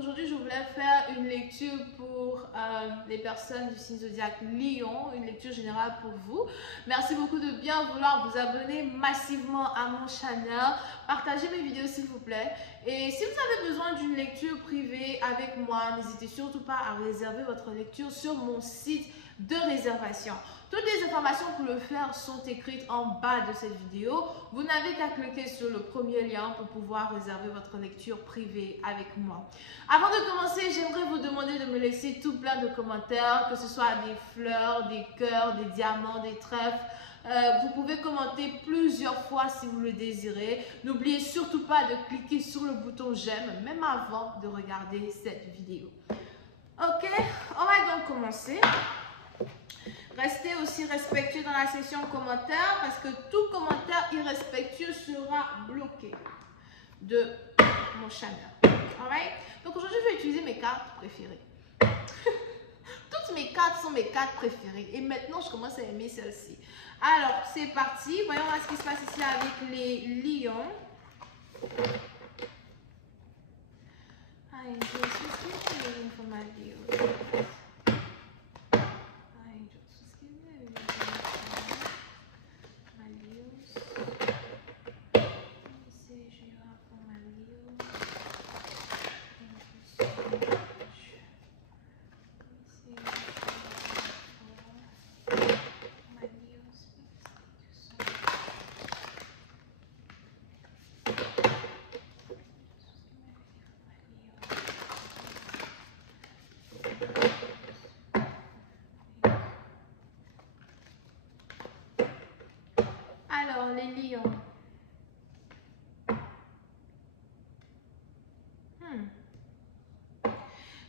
aujourd'hui je voulais faire une lecture pour les personnes du signe zodiaque Lion, une lecture générale pour vous. Merci beaucoup de bien vouloir vous abonner massivement à mon channel, partagez mes vidéos s'il vous plaît. Et si vous avez besoin d'une lecture privée avec moi, n'hésitez surtout pas à réserver votre lecture sur mon site de réservation. Toutes les informations pour le faire sont écrites en bas de cette vidéo. Vous n'avez qu'à cliquer sur le premier lien pour pouvoir réserver votre lecture privée avec moi. Avant de commencer, j'aimerais vous demander de me laisser tout plein de commentaires, que ce soit des fleurs, des cœurs, des diamants, des trèfles. Vous pouvez commenter plusieurs fois si vous le désirez. N'oubliez surtout pas de cliquer sur le bouton j'aime, même avant de regarder cette vidéo. Ok, on va donc commencer. Restez aussi respectueux dans la section commentaires parce que tout commentaire irrespectueux sera bloqué de mon channel. Alright? Donc aujourd'hui, je vais utiliser mes cartes préférées. Toutes mes cartes sont mes cartes préférées et maintenant, je commence à aimer celle-ci. Alors, c'est parti. Voyons ce qui se passe ici avec les lions. Alors, les lions.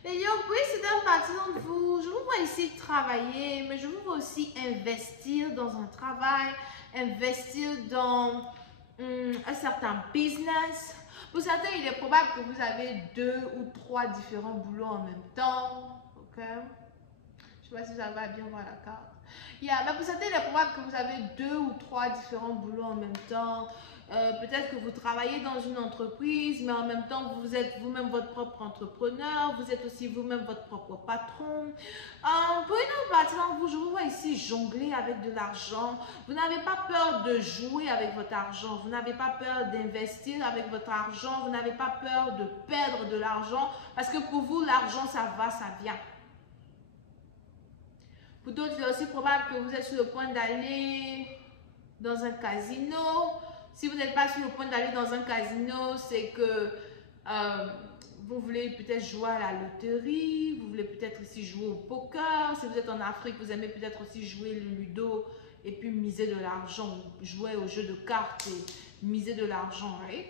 Les lions, oui, c'est un parti d'entre vous. Je vous vois ici travailler, mais je vous vois aussi investir dans un travail, investir dans un certain business. Pour certains, il est probable que vous avez 2 ou 3 différents boulots en même temps. Ok? Je ne sais pas si vous allez bien voir la carte. Mais pour certains, il est probable que vous avez 2 ou 3 différents boulots en même temps. Peut-être que vous travaillez dans une entreprise, mais en même temps, vous êtes vous-même votre propre entrepreneur. Vous êtes aussi vous-même votre propre patron. Pour une autre partie d'entre vous, je vous vois ici jongler avec de l'argent. Vous n'avez pas peur de jouer avec votre argent. Vous n'avez pas peur d'investir avec votre argent. Vous n'avez pas peur de perdre de l'argent. Parce que pour vous, l'argent, ça va, ça vient. Pour d'autres, il est aussi probable que vous êtes sur le point d'aller dans un casino. Si vous n'êtes pas sur le point d'aller dans un casino, c'est que vous voulez peut-être jouer à la loterie, vous voulez peut-être aussi jouer au poker. Si vous êtes en Afrique, vous aimez peut-être aussi jouer le ludo et puis miser de l'argent, jouer au jeu de cartes et miser de l'argent, right?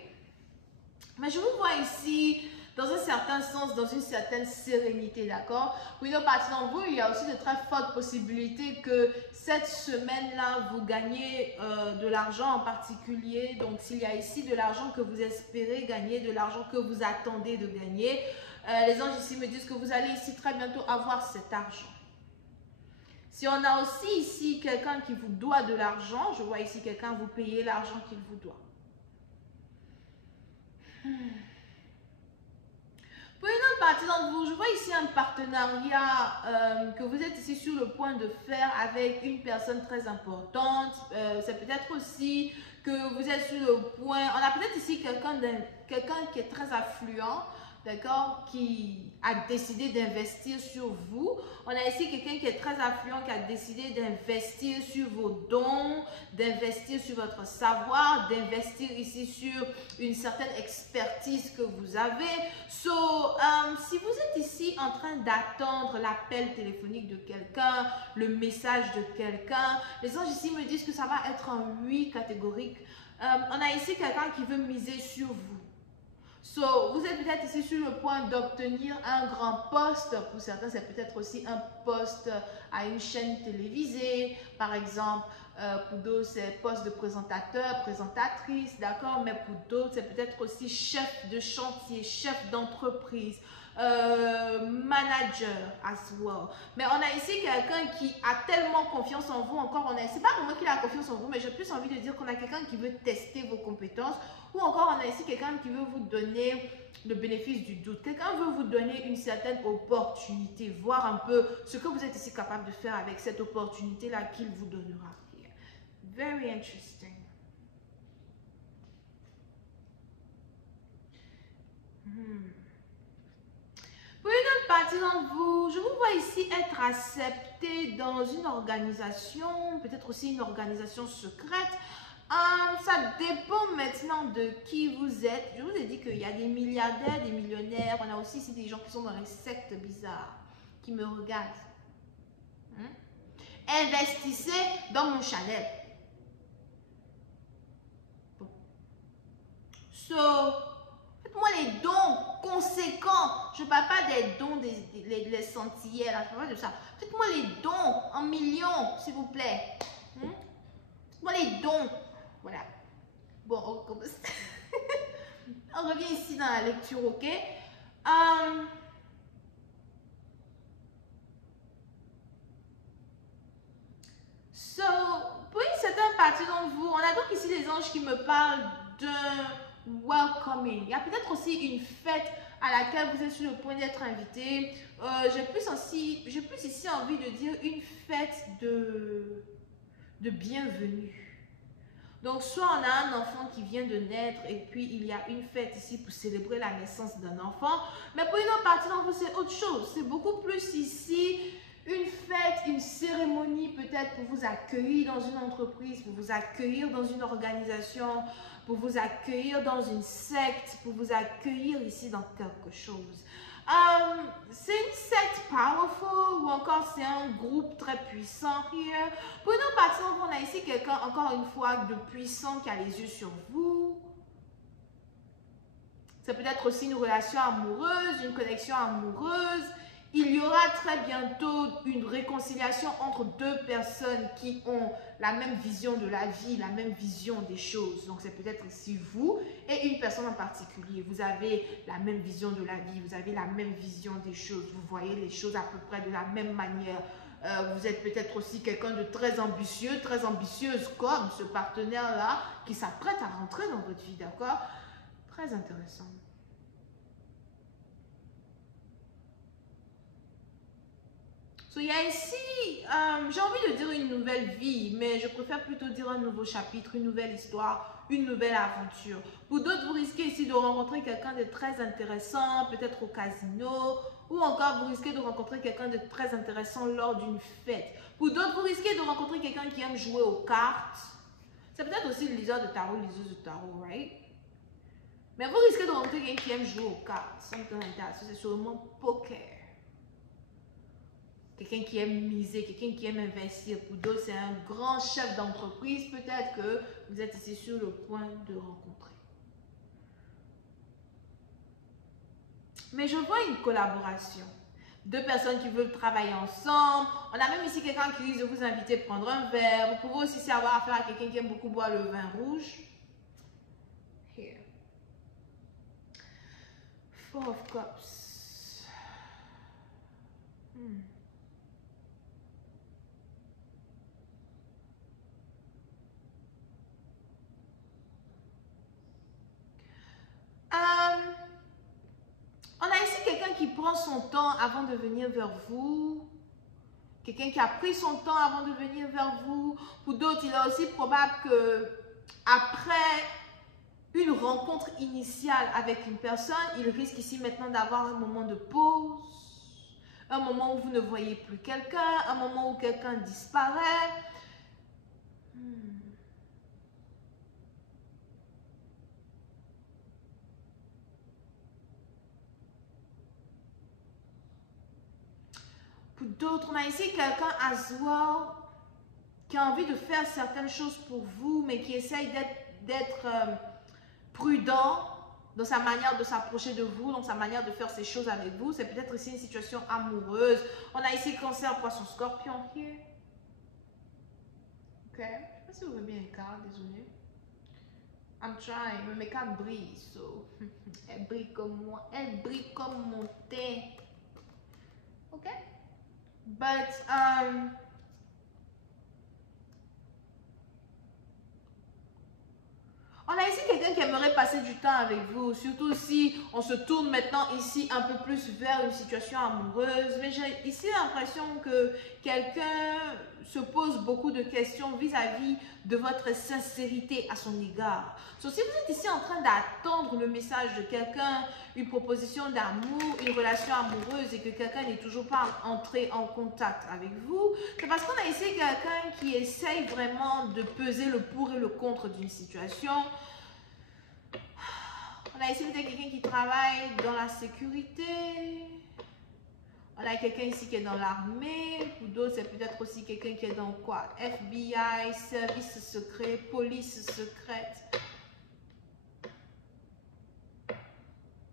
Mais je vous vois ici dans un certain sens, dans une certaine sérénité, d'accord? Pour une autre partie d'entre vous, il y a aussi de très fortes possibilités que cette semaine-là, vous gagnez de l'argent en particulier. Donc, s'il y a ici de l'argent que vous espérez gagner, de l'argent que vous attendez de gagner, les anges ici me disent que vous allez ici très bientôt avoir cet argent. Si on a aussi ici quelqu'un qui vous doit de l'argent, je vois ici quelqu'un vous payer l'argent qu'il vous doit. Pour une autre partie d'entre vous, je vois ici un partenariat que vous êtes ici sur le point de faire avec une personne très importante. C'est peut-être aussi que vous êtes sur le point, on a peut-être ici quelqu'un qui est très affluent, d'accord, qui a décidé d'investir sur vous. On a ici quelqu'un qui est très affluent, qui a décidé d'investir sur vos dons, d'investir sur votre savoir, d'investir ici sur une certaine expertise que vous avez. Si vous êtes ici en train d'attendre l'appel téléphonique de quelqu'un, le message de quelqu'un, les anges ici me disent que ça va être un oui catégorique. On a ici quelqu'un qui veut miser sur vous. Vous êtes peut-être ici sur le point d'obtenir un grand poste. Pour certains, c'est peut-être aussi un poste à une chaîne télévisée, par exemple. Pour d'autres, c'est poste de présentateur, présentatrice, d'accord? Mais pour d'autres, c'est peut-être aussi chef de chantier, chef d'entreprise, manager as well. Mais on a ici quelqu'un qui a tellement confiance en vous. Encore, c'est pas vraiment qu'il a confiance en vous, mais j'ai plus envie de dire qu'on a quelqu'un qui veut tester vos compétences. Ou encore, on a ici quelqu'un qui veut vous donner le bénéfice du doute. Quelqu'un veut vous donner une certaine opportunité, voir un peu ce que vous êtes ici capable de faire avec cette opportunité-là qu'il vous donnera. Very interesting. Pour une autre partie d'entre vous, je vous vois ici être accepté dans une organisation, peut-être aussi une organisation secrète. Ça dépend maintenant de qui vous êtes. Je vous ai dit qu'il y a des milliardaires, des millionnaires. On a aussi ici des gens qui sont dans les sectes bizarres, qui me regardent. Investissez dans mon Chanel. So, faites-moi les dons conséquents. Je ne parle pas des dons des centillets, là, je parle pas de ça. Faites-moi les dons en millions, s'il vous plaît. Faites-moi les dons. Voilà. Bon, on recommence. On revient ici dans la lecture, ok? So, pour une certaine partie d'entre vous, on a donc ici les anges qui me parlent d'un welcoming. Il y a peut-être aussi une fête à laquelle vous êtes sur le point d'être invité. J'ai plus ici envie de dire une fête de bienvenue. Donc, soit on a un enfant qui vient de naître et puis il y a une fête ici pour célébrer la naissance d'un enfant. Mais pour une autre partie d'entre vous, c'est autre chose. C'est beaucoup plus ici une fête, une cérémonie peut-être pour vous accueillir dans une entreprise, pour vous accueillir dans une organisation, pour vous accueillir dans une secte, pour vous accueillir ici dans quelque chose. C'est une secte powerful ou encore c'est un groupe très puissant here. Pour une autre partie, on a ici quelqu'un, encore une fois, de puissant qui a les yeux sur vous. C'est peut-être aussi une relation amoureuse, une connexion amoureuse. Il y aura très bientôt une réconciliation entre deux personnes qui ont la même vision de la vie, la même vision des choses. Donc, c'est peut-être ici vous et une personne en particulier. Vous avez la même vision de la vie, vous avez la même vision des choses. Vous voyez les choses à peu près de la même manière. Vous êtes peut-être aussi quelqu'un de très ambitieux, très ambitieuse comme ce partenaire-là qui s'apprête à rentrer dans votre vie, d'accord? Très intéressant. So, il y a ici, j'ai envie de dire une nouvelle vie, mais je préfère plutôt dire un nouveau chapitre, une nouvelle histoire, une nouvelle aventure. Pour d'autres, vous risquez ici de rencontrer quelqu'un de très intéressant, peut-être au casino, ou encore vous risquez de rencontrer quelqu'un de très intéressant lors d'une fête. Pour d'autres, vous risquez de rencontrer quelqu'un qui aime jouer aux cartes. C'est peut-être aussi le liseur de tarot, liseuse de tarot, right? Mais vous risquez de rencontrer quelqu'un qui aime jouer aux cartes. C'est sûrement poker. Quelqu'un qui aime miser, quelqu'un qui aime investir. Pour d'autres, c'est un grand chef d'entreprise, peut-être que vous êtes ici sur le point de rencontrer. Mais je vois une collaboration. Deux personnes qui veulent travailler ensemble. On a même ici quelqu'un qui risque de vous inviter à prendre un verre. Vous pouvez aussi avoir affaire à quelqu'un qui aime beaucoup boire le vin rouge. Here. Four of Cups. On a ici quelqu'un qui prend son temps avant de venir vers vous. Quelqu'un qui a pris son temps avant de venir vers vous. Pour d'autres, il est aussi probable que après une rencontre initiale avec une personne, il risque ici maintenant d'avoir un moment de pause. Un moment où vous ne voyez plus quelqu'un. Un moment où quelqu'un disparaît. Pour d'autres, on a ici quelqu'un as well qui a envie de faire certaines choses pour vous, mais qui essaye d'être prudent dans sa manière de s'approcher de vous, dans sa manière de faire ces choses avec vous. C'est peut-être ici une situation amoureuse. On a ici Cancer, Poisson, Scorpion. Here. Ok. Je ne sais pas si vous voyez bien les cartes, désolé. I'm trying, mais mes cartes brillent, so. Elles brillent comme moi. Elles brillent comme mon thé. Ok? But, on On a ici quelqu'un qui aimerait passer du temps avec vous, surtout si on se tourne maintenant ici un peu plus vers une situation amoureuse. Mais j'ai ici l'impression que quelqu'un se pose beaucoup de questions vis-à-vis de votre sincérité à son égard. Donc, si vous êtes ici en train d'attendre le message de quelqu'un, une proposition d'amour, une relation amoureuse et que quelqu'un n'est toujours pas entré en contact avec vous, c'est parce qu'on a ici quelqu'un qui essaye vraiment de peser le pour et le contre d'une situation. On a ici peut-être quelqu'un qui travaille dans la sécurité. On a quelqu'un ici qui est dans l'armée. Pour d'autres, c'est peut-être aussi quelqu'un qui est dans quoi? FBI, service secret, police secrète.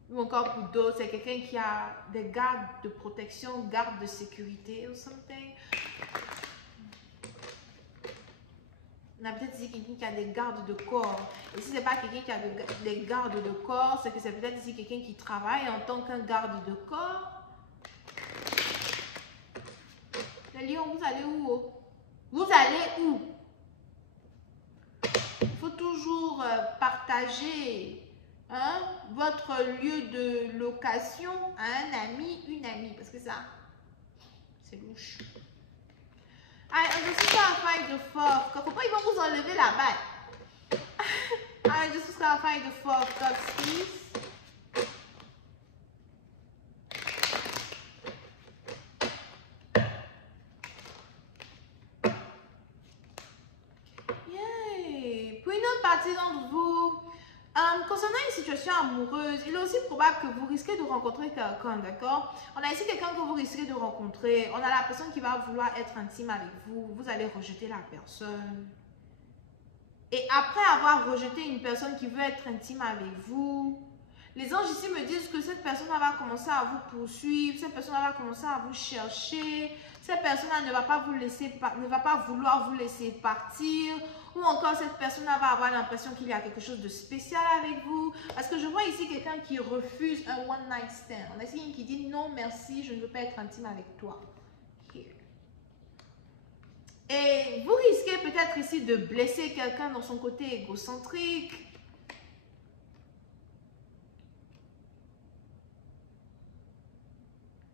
Ou encore pour d'autres, c'est quelqu'un qui a des gardes de protection, gardes de sécurité ou something. On a peut-être ici quelqu'un qui a des gardes de corps. Et si ce n'est pas quelqu'un qui a des gardes de corps, c'est que c'est peut-être ici quelqu'un qui travaille en tant qu'un garde de corps. Les lions, vous allez où? Vous allez où? Il faut toujours partager votre lieu de location à un ami, une amie. Parce que ça, c'est louche. Allez, je suis à la faille de fort. Pourquoi ils vont vous enlever la balle? Allez, je suis à la faille de fort. Top 6. Yeah. Pour une autre partie d'entre vous, concernant une situation amoureuse, il est aussi probable que vous risquez de rencontrer quelqu'un, d'accord? On a ici quelqu'un que vous risquez de rencontrer. On a la personne qui va vouloir être intime avec vous. Vous allez rejeter la personne. Et après avoir rejeté une personne qui veut être intime avec vous, les anges ici me disent que cette personne va commencer à vous poursuivre, cette personne va commencer à vous chercher, cette personne ne va pas vouloir vous laisser partir, ou encore cette personne va avoir l'impression qu'il y a quelque chose de spécial avec vous. Parce que je vois ici quelqu'un qui refuse un one night stand. On a ici quelqu'un qui dit non merci, je ne veux pas être intime avec toi. Et vous risquez peut-être ici de blesser quelqu'un dans son côté égocentrique.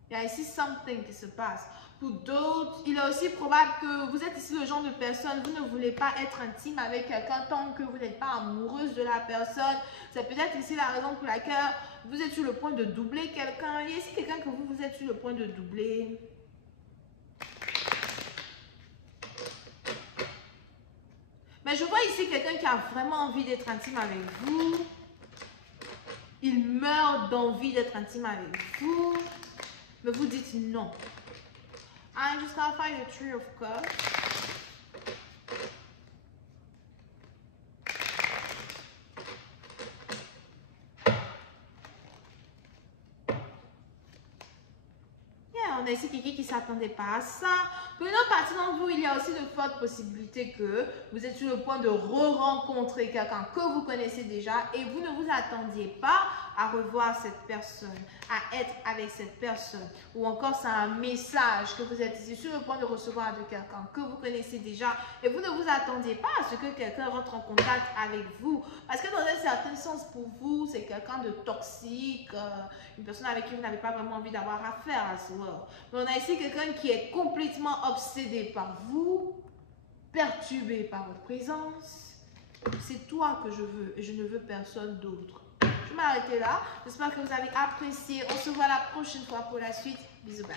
Il y a ici something qui se passe. Pour d'autres, il est aussi probable que vous êtes ici le genre de personne, vous ne voulez pas être intime avec quelqu'un tant que vous n'êtes pas amoureuse de la personne. C'est peut-être ici la raison pour laquelle vous êtes sur le point de doubler quelqu'un. Il y a ici quelqu'un que vous êtes sur le point de doubler. Mais je vois ici quelqu'un qui a vraiment envie d'être intime avec vous. Il meurt d'envie d'être intime avec vous. Mais vous dites non. I'm just gonna find the Three of Cups. On a ici quelqu'un qui ne s'attendait pas à ça. Pour une autre partie d'entre vous, il y a aussi de fortes possibilités que vous êtes sur le point de re-rencontrer quelqu'un que vous connaissez déjà et vous ne vous attendiez pas à revoir cette personne, à être avec cette personne. Ou encore, c'est un message que vous êtes ici sur le point de recevoir de quelqu'un que vous connaissez déjà et vous ne vous attendiez pas à ce que quelqu'un rentre en contact avec vous. Parce que dans un certain sens, pour vous, c'est quelqu'un de toxique, une personne avec qui vous n'avez pas vraiment envie d'avoir affaire à ce moment. Mais on a ici quelqu'un qui est complètement obsédé par vous, perturbé par votre présence. C'est toi que je veux et je ne veux personne d'autre. Je vais m'arrêter là. J'espère que vous avez apprécié. On se voit la prochaine fois pour la suite. Bisous, bye.